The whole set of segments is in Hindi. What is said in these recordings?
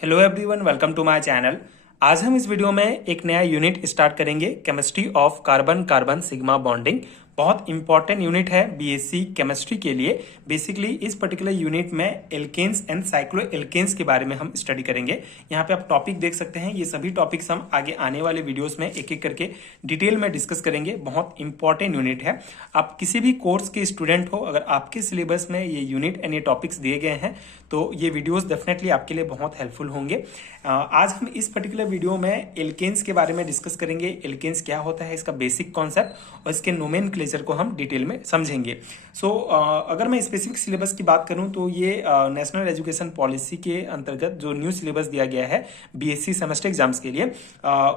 Hello everyone, welcome to my channel. आज हम इस वीडियो में एक नया यूनिट स्टार्ट करेंगे, chemistry of carbon carbon sigma bonding. बहुत इंपॉर्टेंट यूनिट है बीएससी केमिस्ट्री के लिए। बेसिकली इस पर्टिकुलर यूनिट में एल्केन्स एंड साइक्लो एल्केन्स के बारे में हम स्टडी करेंगे। यहाँ पे आप टॉपिक देख सकते हैं। ये सभी टॉपिक्स हम आगे आने वाले वीडियोस में एक एक करके डिटेल में डिस्कस करेंगे। बहुत इंपॉर्टेंट यूनिट है। आप किसी भी कोर्स के स्टूडेंट हो, अगर आपके सिलेबस में ये यूनिट एंड ये टॉपिक्स दिए गए हैं तो ये वीडियोस डेफिनेटली आपके लिए बहुत हेल्पफुल होंगे। आज हम इस पर्टिकुलर वीडियो में एल्केन्स के बारे में डिस्कस करेंगे। एल्केन्स क्या होता है, इसका बेसिक कॉन्सेप्ट और इसके नोमेनक्लेचर को हम डिटेल में समझेंगे। अगर मैं स्पेसिफिक सिलेबस की बात करूं तो ये नेशनल एजुकेशन पॉलिसी के अंतर्गत जो न्यू सिलेबस दिया गया है बीएससी सेमेस्टर एग्जाम्स के लिए,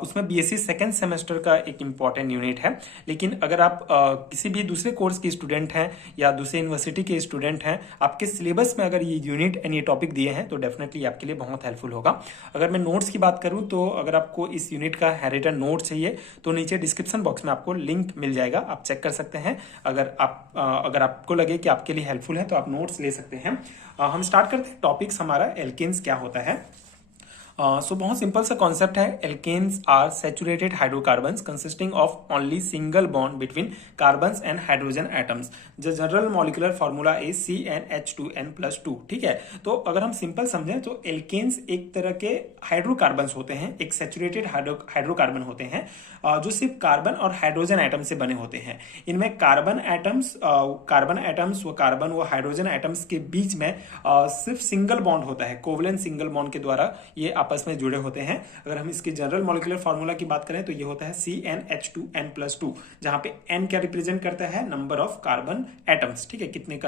उसमें बीएससी सेकेंड सेमेस्टर का एक इंपॉर्टेंट यूनिट है। लेकिन अगर आप किसी भी दूसरे कोर्स के स्टूडेंट हैं या दूसरे यूनिवर्सिटी के स्टूडेंट हैं, आपके सिलेबस में अगर ये यूनिट एंड ये टॉपिक दिए हैं तो डेफिनेटली आपके लिए बहुत हेल्पफुल होगा। अगर मैं नोट्स की बात करूं तो अगर आपको इस यूनिट का हैंडरिटन नोट चाहिए तो नीचे डिस्क्रिप्शन बॉक्स में आपको लिंक मिल जाएगा, आप चेक कर सकते हैं। अगर आपको लगे कि आपके लिए हेल्पफुल है तो आप नोट्स ले सकते हैं। हम स्टार्ट करते हैं। टॉपिक्स हमारा एल्केन्स क्या होता है। बहुत सिंपल सा कॉन्सेप्ट है। Alkanes are saturated hydrocarbons consisting of only single bond between carbons and hydrogen atoms. The general molecular formula is CnH2n+2। ठीक है, तो अगर हम सिंपल समझें तो एल्केन्स एक तरह के हाइड्रोकार्बन्स होते हैं, एक सैचुरेटेड हाइड्रोकार्बन होते हैं जो सिर्फ कार्बन और हाइड्रोजन एटम से बने होते हैं। इनमें कार्बन एटम्स व कार्बन व हाइड्रोजन एटम्स के बीच में सिर्फ सिंगल बॉन्ड होता है। कोवलेंट सिंगल बॉन्ड के द्वारा ये आपस में जुड़े होते हैं। अगर हम इसके जनरल मॉलिक्यूलर फार्मूला की बात करें तो ये होता है CnH2n+2, जहां पे n क्या रिप्रेजेंट करता है, नंबर ऑफ कार्बन एटम्स। ठीक है, कितने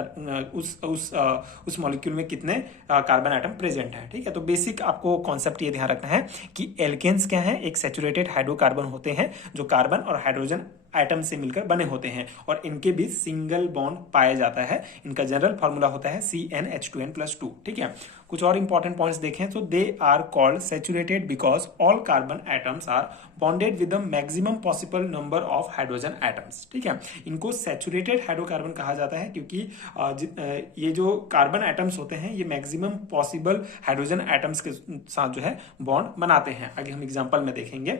उस मॉलिक्यूल में कितने कार्बन एटम प्रेजेंट है। ठीक है, तो बेसिक आपको कॉन्सेप्ट ये ध्यान रखना है कि एल्केन्स क्या है, एक सैचुरेटेड हाइड्रोकार्बन होते हैं जो कार्बन और हाइड्रोजन एटम से मिलकर बने होते हैं और इनके बीच सिंगल बॉन्ड पाया जाता है। इनका जनरल फार्मूला होता है CnH2n+2। ठीक है, कुछ और इंपॉर्टेंट पॉइंट्स देखें तो they are called saturated because all carbon atoms are bonded with the maximum possible number of hydrogen atoms. ठीक है, इनको सैचुरेटेड हाइड्रोकार्बन कहा जाता है क्योंकि ये जो कार्बन एटम्स होते हैं ये मैक्सिमम पॉसिबल हाइड्रोजन एटम्स के साथ जो है बॉन्ड बनाते हैं। आगे हम एग्जाम्पल में देखेंगे।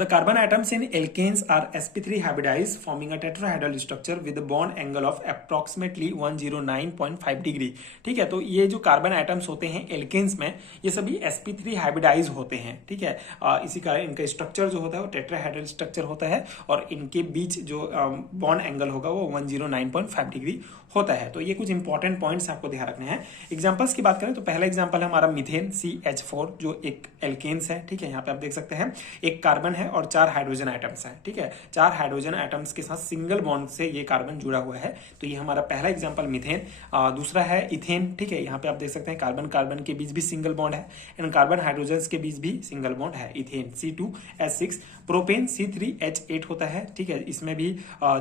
The carbon atoms in alkanes are sp3 hybridized, forming a tetrahedral structure with a bond angle of approximately 109.5 degree. ठीक है, तो ये जो कार्बन एटम्स होते हैं एल्केन्स में ये सभी sp3 हाइब्रिडाइज होते हैं। ठीक है, इसी कारण इनका स्ट्रक्चर जो होता है वो टेट्राहेड्रल स्ट्रक्चर होता है और इनके बीच जो बॉन्ड एंगल होगा वो 109.5 डिग्री होता है। तो ये कुछ इंपॉर्टेंट पॉइंट्स आपको ध्यान रखने हैं। एग्जांपल्स की बात करें तो पहला एग्जांपल है हमारा मीथेन CH4 जो एक एल्केन्स है। ठीक है, यहाँ पे आप देख सकते हैं एक कार्बन है और 4 हाइड्रोजन एटम्स हैं। ठीक है, 4 हाइड्रोजन एटम्स के साथ सिंगल बॉन्ड से ये कार्बन जुड़ा हुआ है। तो ये हमारा पहला एग्जांपल मीथेन। दूसरा है इथेन। ठीक है, यहाँ पे आप देख सकते हैं कार्बन कार्बन के बीच भी सिंगल बॉन्ड है एंड कार्बन हाइड्रोजन के बीच भी सिंगल बॉन्ड है, इथेन C2H6। प्रोपेन C3H8 होता है। ठीक है, इसमें भी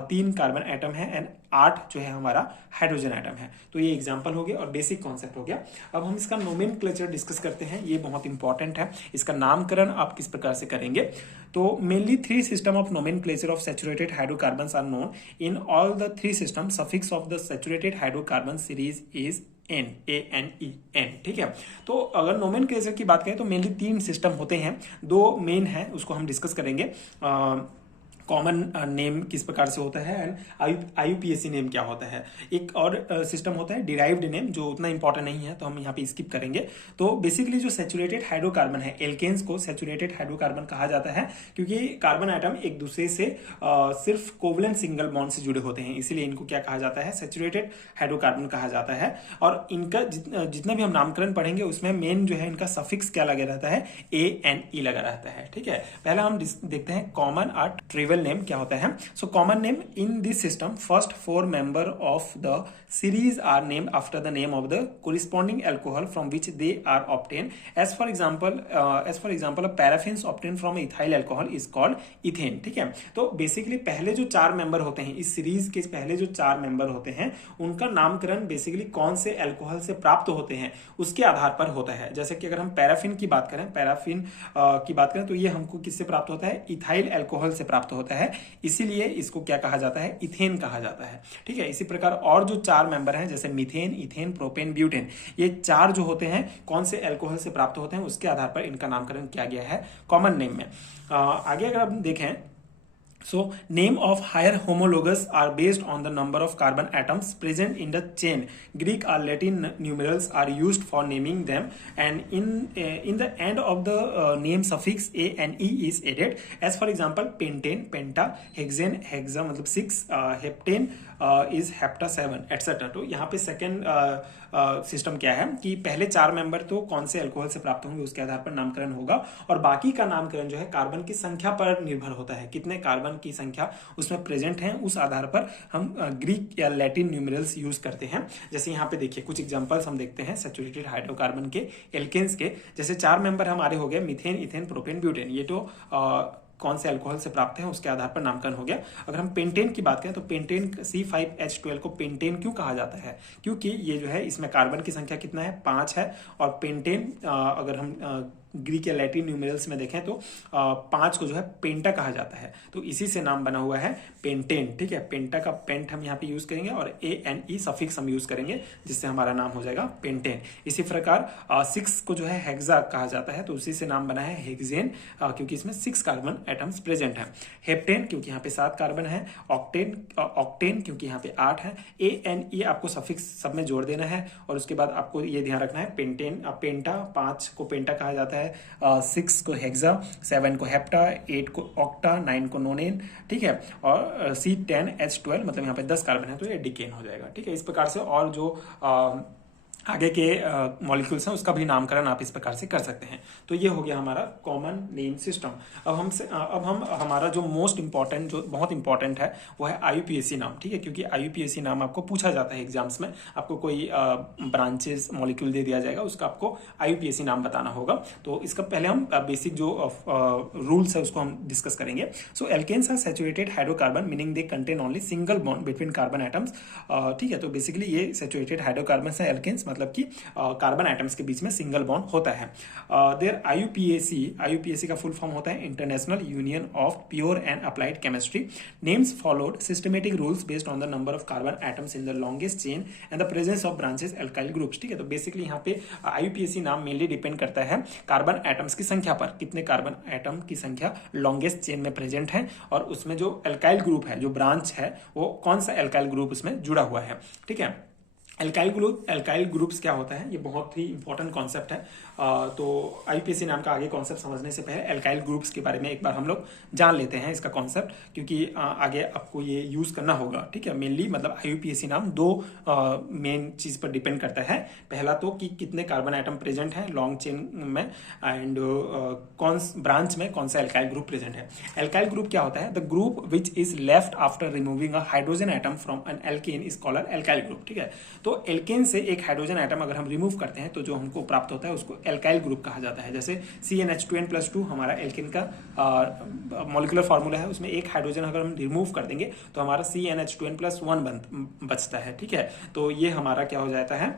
3 कार्बन एटम है एंड 8 जो है हमारा हाइड्रोजन एटम है। तो ये एग्जांपल हो गया और बेसिक कॉन्सेप्ट हो गया। अब हम इसका नोमेनक्लेचर डिस्कस करते हैं। ये बहुत इंपॉर्टेंट है, इसका नामकरण आप किस प्रकार से करेंगे। तो mainly 3 system of nomenclature of saturated hydrocarbons are known. In all the 3 system suffix of the saturated hydrocarbon series is ANEN। ठीक है, तो अगर नोमेनक्लेचर की बात करें तो मेनली 3 सिस्टम होते हैं। 2 मेन है, उसको हम डिस्कस करेंगे। कॉमन नेम किस प्रकार से होता है एंड IUPAC नेम क्या होता है। एक और सिस्टम होता है डिराइव्ड नेम जो उतना इंपॉर्टेंट नहीं है, तो हम यहाँ पे स्किप करेंगे। तो बेसिकली जो सैचुरेटेड हाइड्रोकार्बन है एल्केन्स को सैचुरेटेड हाइड्रोकार्बन कहा जाता है क्योंकि कार्बन एटम एक दूसरे से सिर्फ कोवलेंट सिंगल बॉन्ड से जुड़े होते हैं, इसीलिए इनको क्या कहा जाता है, सैचुरेटेड हाइड्रोकार्बन कहा जाता है। और इनका जितना भी हम नामकरण पढ़ेंगे उसमें मेन जो है इनका सफिक्स क्या लगा रहता है, ANE लगा रहता है। ठीक है, पहला हम देखते हैं कॉमन और ट्रिवियल नेम क्या होता है। So common name in this system first 4 member of the series are named after the name of the corresponding alcohol from which they are obtain. As for example paraffins obtain from ethyl alcohol is called ethane. ठीक है, तो बेसिकली पहले जो 4 मेंबर होते हैं इस सीरीज के, पहले जो 4 मेंबर होते हैं उनका नामकरण बेसिकली कौन से अल्कोहल से प्राप्त होते हैं उसके आधार पर होता है। जैसे कि अगर हम पैराफिन की बात करें तो ये हमको किससे प्राप्त होता है, इथाइल अल्कोहल से प्राप्त होता है। होता है, इसीलिए इसको क्या कहा जाता है, इथेन कहा जाता है। ठीक है, इसी प्रकार और जो 4 मेंबर हैं जैसे मीथेन, इथेन, प्रोपेन, ब्यूटेन, ये 4 जो होते हैं कौन से अल्कोहल से प्राप्त होते हैं उसके आधार पर इनका नामकरण किया गया है कॉमन नेम में। आगे अगर आप देखें, so name of higher homologous are based on the number of carbon atoms present in the chain. Greek or Latin numerals are used for naming them, and in the end of the name suffix a and e is added. As for example, pentane, penta, hexane, hexa मतलब 6, heptane is hepta 7 etc. तो यहाँ पे सेकेंड सिस्टम क्या है कि पहले 4 मेंबर तो कौन से अल्कोहल से प्राप्त होंगे उसके आधार पर नामकरण होगा, और बाकी का नामकरण जो है कार्बन की संख्या पर निर्भर होता है, कितने कार्बन की संख्या उसमें प्रेजेंट है उस आधार पर हम ग्रीक या लैटिन न्यूमेरल्स यूज करते हैं। जैसे यहाँ पे देखिए कुछ एग्जांपल्स हम देखते हैं सैचुरेटेड हाइड्रोकार्बन के, एल्केन्स के। जैसे 4 मेंबर हमारे हो गए मीथेन, इथेन, प्रोपेन, ब्यूटेन, ये तो कौन से अल्कोहल से प्राप्त है उसके आधार पर नामकरण हो गया। अगर हम पेंटेन की बात करें तो पेंटेन C5H12 को पेंटेन क्यों कहा जाता है, क्योंकि ये जो है इसमें कार्बन की संख्या कितना है, 5 है, और पेंटेन अगर हम ग्रीक या लैटिन न्यूमेरल्स में देखें तो 5 को जो है पेंटा कहा जाता है, तो इसी से नाम बना हुआ है पेंटेन। ठीक है, पेंटा का पेंट हम यहाँ पे यूज करेंगे और ANE सफिक्स हम यूज करेंगे जिससे हमारा नाम हो जाएगा पेंटेन। इसी प्रकार 6 को जो है हेक्सा कहा जाता है, तो उसी से नाम बना है हेक्सेन, क्योंकि इसमें 6 कार्बन एटम्स प्रेजेंट है। हेप्टेन क्योंकि यहाँ पे 7 कार्बन है, ऑक्टेन क्योंकि यहाँ पे 8 है। ANE आपको सफिक्स सब में जोड़ देना है, और उसके बाद आपको ये ध्यान रखना है पेंटेन पेंटा, 5 को पेंटा कहा जाता है, 6 को हेक्सा, 7 को हेप्टा, 8 को ऑक्टा, 9 को नोनेन। ठीक है, और C10H12 मतलब यहाँ पे 10 कार्बन है तो ये डिकेन हो जाएगा। ठीक है, इस प्रकार से और जो आगे के मॉलिक्यूल्स हैं उसका भी नामकरण आप इस प्रकार से कर सकते हैं। तो ये हो गया हमारा कॉमन नेम सिस्टम। अब हम हमारा जो मोस्ट इंपॉर्टेंट, जो बहुत इंपॉर्टेंट है वो है IUPAC नाम। ठीक है, क्योंकि IUPAC नाम आपको पूछा जाता है एग्जाम्स में, आपको कोई ब्रांचेस मॉलिक्यूल दे दिया जाएगा, उसका आपको IUPAC नाम बताना होगा। तो इसका पहले हम बेसिक जो रूल्स है उसको हम डिस्कस करेंगे। So alkanes are saturated hydrocarbon meaning they contain only single bond between carbon atoms. ठीक है, तो बेसिकली ये सैचुरेटेड हाइड्रोकार्बन है एल्केन्स, मतलब कि कार्बन एटम्स के बीच में सिंगल बॉन्ड होता है। देयर IUPAC का फुल फॉर्म होता है international union of pure and applied chemistry. Names followed systematic rules based on the number of carbon atoms in the longest chain and the presence of branches alkyl groups. ठीक है, तो बेसिकली यहाँ पे IUPAC नाम मेनली डिपेंड करता है कार्बन एटम्स की संख्या पर, कितने कार्बन एटम की संख्या लॉन्गेस्ट चेन में प्रेजेंट है, और उसमें जो एल्काइल ग्रुप है, जो ब्रांच है, वो कौन सा एल्काइल ग्रुप उसमें जुड़ा हुआ है। ठीक है, एल्काइल ग्रुप्स क्या होता है, ये बहुत ही इंपॉर्टेंट कॉन्सेप्ट है। तो IUPAC नाम का आगे कॉन्सेप्ट समझने से पहले एल्काइल ग्रुप्स के बारे में एक बार हम लोग जान लेते हैं इसका कॉन्सेप्ट, क्योंकि आगे आपको ये यूज करना होगा। ठीक है, मेनली मतलब IUPAC नाम 2 मेन चीज पर डिपेंड करता है। पहला तो कि कितने कार्बन एटम प्रेजेंट है लॉन्ग चेन में, एंड कौन ब्रांच में कौन सा एल्काइल ग्रुप प्रेजेंट है। एल्काइल ग्रुप क्या होता है, the group which is left after removing a hydrogen atom from an alkane is called alkyl group. ठीक है, तो एल्केन से एक हाइड्रोजन एटम अगर हम रिमूव करते हैं तो जो हमको प्राप्त होता है उसको एल्काइल ग्रुप कहा जाता है। जैसे CnH2n+2 हमारा एल्केन का मॉलिक्यूलर फॉर्मूला है, उसमें एक हाइड्रोजन अगर हम रिमूव कर देंगे तो हमारा CnH2n+1 बचता है। ठीक है, तो ये हमारा क्या हो जाता है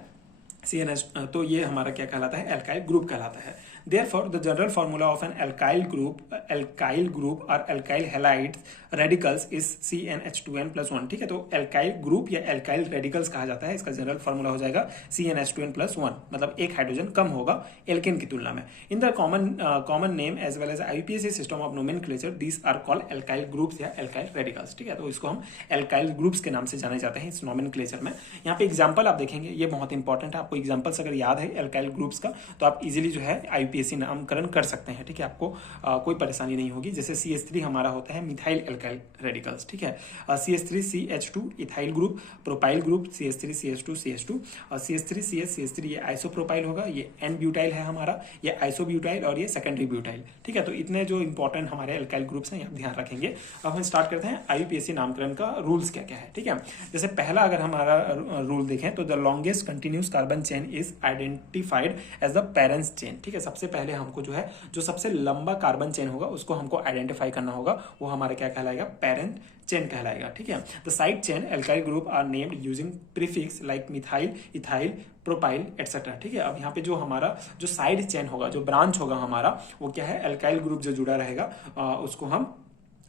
CnH, तो ये हमारा क्या कहलाता है, एल्काइल ग्रुप कहलाता है। Therefore, the general formula of an alkyl group or alkyl halides radicals is CnH2n+1। ठीक है, तो एल्काइल ग्रुप या एल्काइल रेडिकल्स कहा जाता है, इसका जनरल फॉर्मूला हो जाएगा CnH2n+1, मतलब एक हाइड्रोजन कम होगा एल्केन की तुलना में। In the common name as well as IUPAC system of nomenclature these are called alkyl groups या एल्काइल रेडिकल्स। ठीक है, तो इसको हम एल्काइल ग्रुप्स के नाम से जाने जाते हैं इस नोमेनक्लेचर में। यहाँ पे एग्जाम्पल आप देखेंगे, ये बहुत इंपॉर्टेंट है, आपको एग्जाम्पल्स अगर याद है एल्काइल ग्रुप्स का तो आप इजिली जो है IUPAC नामकरण कर सकते हैं। ठीक है, आपको कोई परेशानी नहीं होगी। जैसे CH3 हमारा होता है मिथाइल एल्काइल रेडिकल्स। ठीक है, CH3CH2 ethyl group, propyl group CH3CH2 CH2, CH3CH3 ये आइसोप्रोपाइल होगा, ये एन ब्यूटाइल है हमारा, ये आइसोब्यूटाइल, और ये सेकेंडरी ब्यूटाइल। ठीक है, तो इतने जो इंपॉर्टेंट हमारे एल्काइल ग्रुप्स हैं, आप ध्यान रखेंगे। अब हम स्टार्ट करते हैं IUPAC नामकरण का रूल्स क्या क्या है। ठीक है, जैसे पहला अगर हमारा रूल देखें तो the longest continuous carbon chain is identified as the parents chain. ठीक है, सबसे पहले हमको जो है जो सबसे लंबा कार्बन चेन होगा उसको हमको आइडेंटिफाई करना होगा, वो हमारा क्या कहलाएगा, पेरेंट चेन कहलाएगा। ठीक है, the side chain alkyl group are named using prefix like methyl, ethyl, propyl etcetera. ठीक है, अब यहाँ पे जो हमारा जो साइड चेन होगा, जो ब्रांच होगा हमारा, वो क्या है, एल्काइल ग्रुप जो जुड़ा रहेगा उसको हम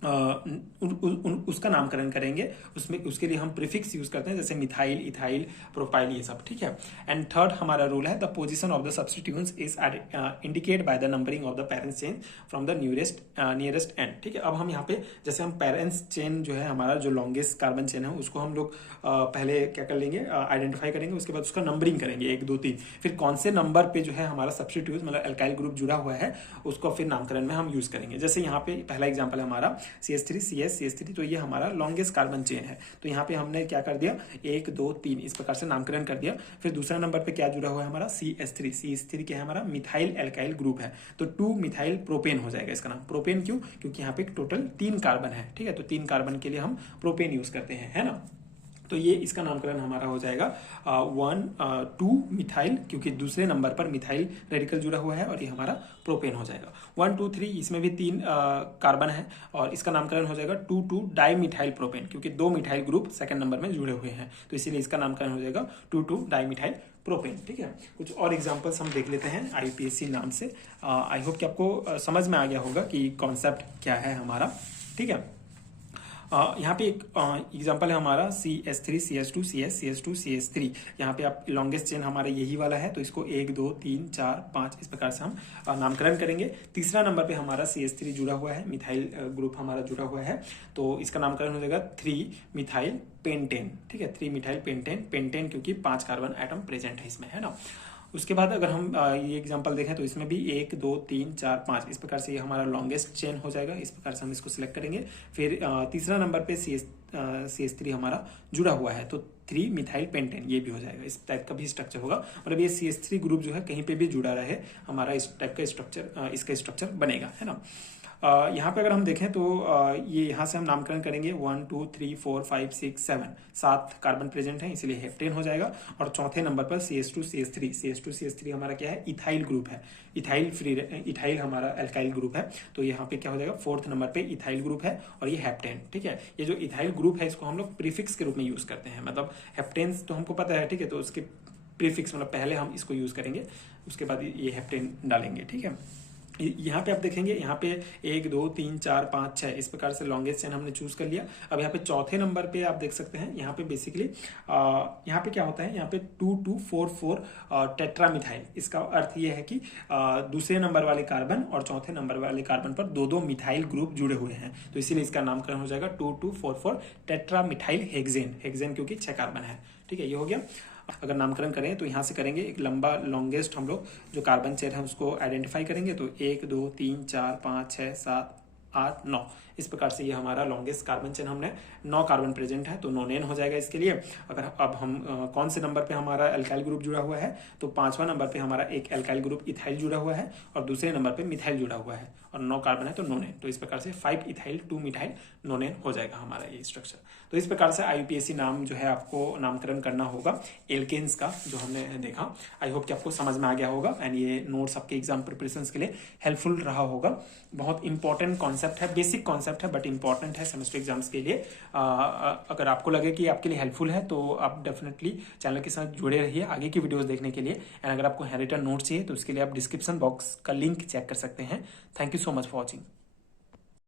उसका नामकरण करेंगे, उसमें उसके लिए हम प्रीफिक्स यूज करते हैं, जैसे मिथाइल, इथाइल, प्रोपाइल, ये सब, ठीक है। एंड थर्ड हमारा रूल है, the position of the substituents is indicate by the numbering of the parents chain from the nearest and, ठीक है। अब हम यहाँ पे जैसे हम पेरेंट्स चेन जो है हमारा जो लॉन्गेस्ट कार्बन चेन है उसको हम लोग पहले क्या कर लेंगे, आइडेंटिफाई करेंगे, उसके बाद उसका नंबरिंग करेंगे 1 2 3, फिर कौन से नंबर पे जो है हमारा सब्स्टिट्यूट मतलब एल्काइल ग्रुप जुड़ा हुआ है उसको फिर नामकरण में हम यूज करेंगे। जैसे यहाँ पे पहला एग्जाम्पल है हमारा CH3 CS CH3, तो ये हमारा लॉन्गेस्ट कार्बन चेन है, तो यहाँ पे हमने क्या कर दिया 1 2 3 इस प्रकार से नामकरण कर दिया। फिर दूसरा नंबर पे क्या जुड़ा हुआ है हमारा CH3 क्या है हमारा मिथाइल एल्काइल ग्रुप है, तो 2 मिथाइल प्रोपेन हो जाएगा इसका नाम। प्रोपेन क्यों, क्योंकि यहाँ पे टोटल 3 कार्बन है, ठीक है, तो 3 कार्बन के लिए हम प्रोपेन यूज करते हैं, है ना। तो ये इसका नामकरण हमारा हो जाएगा 2 मिथाइल, क्योंकि दूसरे नंबर पर मिथाइल रेडिकल जुड़ा हुआ है, और ये हमारा प्रोपेन हो जाएगा। 1 2 3 इसमें भी 3 कार्बन है, और इसका नामकरण हो जाएगा 2 डाई मिथाइल प्रोपेन, क्योंकि 2 मिथाइल ग्रुप सेकंड नंबर में जुड़े हुए हैं, तो इसीलिए इसका नामकरण हो जाएगा 2 डाई मिथाइल प्रोपेन, ठीक है। कुछ और एग्जांपल्स हम देख लेते हैं IUPAC नाम से। आई होप कि आपको समझ में आ गया होगा कि कॉन्सेप्ट क्या है हमारा, ठीक है। यहाँ पे एक एग्जांपल है हमारा CH3 CH2 CS CH2 CH3, यहाँ पे आप लॉन्गेस्ट चेन हमारा यही वाला है, तो इसको 1 2 3 4 5 इस प्रकार से हम नामकरण करेंगे। तीसरा नंबर पे हमारा CH3 जुड़ा हुआ है, मिथाइल ग्रुप हमारा जुड़ा हुआ है, तो इसका नामकरण हो जाएगा 3 मिथाइल पेंटेन, ठीक है, 3 मिथाइल पेंटेन, पेंटेन क्योंकि 5 कार्बन एटम प्रेजेंट है इसमें, है ना। उसके बाद अगर हम ये एग्जांपल देखें तो इसमें भी 1 2 3 4 5 इस प्रकार से ये हमारा लॉन्गेस्ट चेन हो जाएगा, इस प्रकार से हम इसको सिलेक्ट करेंगे। फिर तीसरा नंबर पे CH3 हमारा जुड़ा हुआ है, तो 3 मिथाइल पेंटेन ये भी हो जाएगा, इस टाइप का भी स्ट्रक्चर होगा, मतलब ये CH3 ग्रुप जो है कहीं पे भी जुड़ा रहे हमारा इस टाइप का स्ट्रक्चर, इसका स्ट्रक्चर बनेगा, है ना। यहाँ पे अगर हम देखें तो ये यहाँ से हम नामकरण करेंगे 1 2 3 4 5 6 7 7 कार्बन प्रेजेंट है, इसलिए हेप्टेन हो जाएगा। और चौथे नंबर पर CH2 CH3 हमारा क्या है, इथाइल ग्रुप है, इथाइल हमारा एल्काइल ग्रुप है, तो यहाँ पे क्या हो जाएगा 4th नंबर पे इथाइल ग्रुप है, और ये हेप्टेन, ठीक है। ये जो इथाइल ग्रुप है इसको हम लोग प्रीफिक्स के रूप में यूज करते हैं, मतलब हेप्टेन्स तो हमको पता है, ठीक है, तो उसके प्रीफिक्स मतलब पहले हम इसको यूज करेंगे, उसके बाद ये हेप्टेन डालेंगे, ठीक है। यहाँ पे आप देखेंगे, यहाँ पे 1 2 3 4 5 6 इस प्रकार से लॉन्गेस्ट चेन हमने चूज कर लिया। अब यहाँ पे चौथे नंबर पे आप देख सकते हैं, यहाँ पे बेसिकली यहाँ पे क्या होता है, यहाँ पे 2 2 4 4 टेट्रामिथाइल, इसका अर्थ ये है कि दूसरे नंबर वाले कार्बन और चौथे नंबर वाले कार्बन पर 2 मिथाइल ग्रुप जुड़े हुए हैं, तो इसीलिए इसका नामकरण हो जाएगा 2 2 4 4 टेट्रामिथाइल हेक्सेन क्योंकि 6 कार्बन है, ठीक है, ये हो गया। अगर नामकरण करें तो यहाँ से करेंगे एक लंबा लॉन्गेस्ट हम लोग जो कार्बन चेन है उसको आइडेंटिफाई करेंगे, तो 1 2 3 4 5 6 7 8 9 इस प्रकार से ये हमारा लॉन्गेस्ट कार्बन चेन, हमने 9 कार्बन प्रेजेंट है, तो नोनेन हो जाएगा इसके लिए। अगर अब हम कौन से नंबर पे हमारा एल्काइल ग्रुप जुड़ा हुआ है, तो 5वां नंबर पे हमारा एक एल्काइल ग्रुप इथाइल जुड़ा हुआ है, और दूसरे नंबर पे मिथाइल जुड़ा हुआ है, और 9 कार्बन है तो नोनेन, तो इस प्रकार से 5 इथाइल 2 मिथाइल नोनेन हो जाएगा हमारा ये स्ट्रक्चर। तो इस प्रकार से IUPAC नाम जो है आपको नामकरण करना होगा एल्केन्स का, जो हमने देखा। आई होप कि आपको समझ में आ गया होगा, एंड ये नोट्स आपके एग्जाम प्रिपरेशन के लिए हेल्पफुल रहा होगा। बहुत इंपॉर्टेंट कॉन्सेप्ट है, बेसिक कॉन्सेप्ट है, बट इंपॉर्टेंट है सेमेस्टर एग्जाम्स के लिए। अगर आपको लगे कि आपके लिए हेल्पफुल है तो आप डेफिनेटली चैनल के साथ जुड़े रहिए आगे की वीडियोस देखने के लिए। एंड अगर आपको हैंड रिटन नोट्स चाहिए तो उसके लिए आप डिस्क्रिप्शन बॉक्स का लिंक चेक कर सकते हैं। Thank you so much for watching.